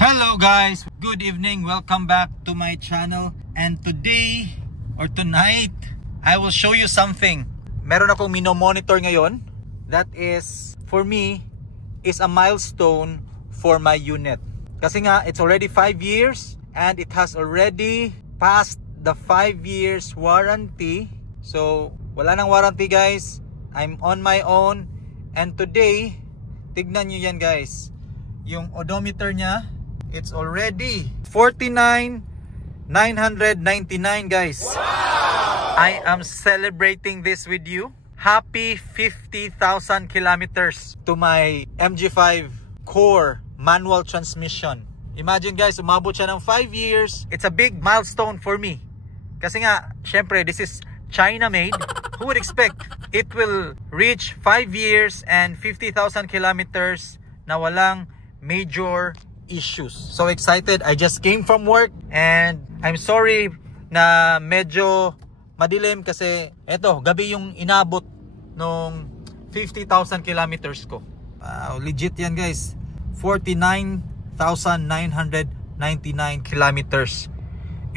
Hello guys, good evening, welcome back to my channel. And today or tonight I will show you something. Meron akong mino-monitor ngayon that is for me is a milestone for my unit. Kasi nga it's already 5 years and it has already passed the 5 years warranty. So wala nang warranty guys, I'm on my own. And today, tignan nyo yan guys, yung odometer nya, it's already 49,999 guys. Wow! I am celebrating this with you. Happy 50,000 kilometers to my MG5 core manual transmission. Imagine guys, umabot siya ng 5 years. It's a big milestone for me. Kasi nga, syempre, this is China made. Who would expect it will reach 5 years and 50,000 kilometers na walang major issues. So excited. I just came from work and I'm sorry na medyo madilim kasi eto, gabi yung inabot nung 50,000 kilometers ko. Legit yan guys. 49,999 kilometers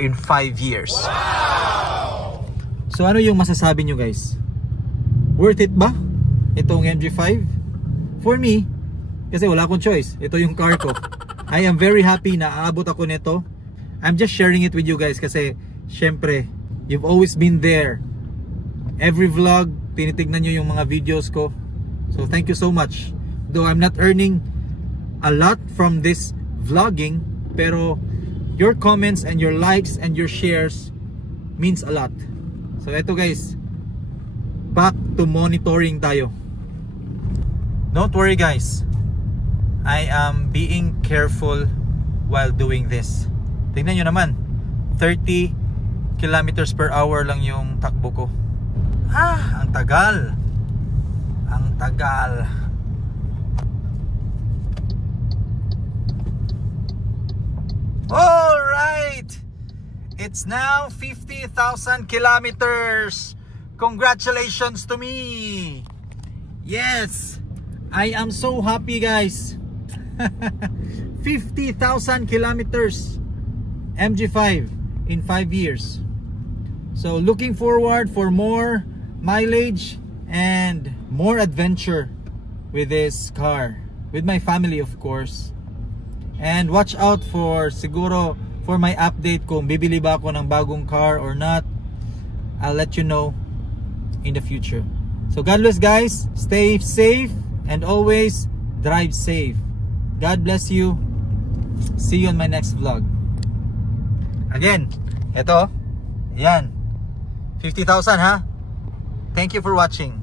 in 5 years. Wow! So ano yung masasabi nyo guys? Worth it ba itong MG5? For me, kasi wala akong choice. Ito yung car ko. I am very happy na aabot ako nito. I'm just sharing it with you guys kasi syempre, you've always been there. Every vlog, tinitignan nyo yung mga videos ko. So thank you so much. Though I'm not earning a lot from this vlogging, pero your comments and your likes and your shares means a lot. So eto guys, back to monitoring tayo. Don't worry guys, I am being careful while doing this. Tingnan nyo naman, 30 kilometers per hour lang yung takbo ko. Ang tagal. Ang tagal. Alright, it's now 50,000 kilometers. Congratulations to me. Yes, I am so happy guys. 50,000 kilometers MG5 in 5 years. So looking forward for more mileage and more adventure with this car, with my family of course. And watch out for siguro for my update kung bibili ba ako ng bagong car or not. I'll let you know in the future. So God bless guys, stay safe and always drive safe. God bless you. See you on my next vlog. Again, ito, yan, 50,000 ha. Thank you for watching.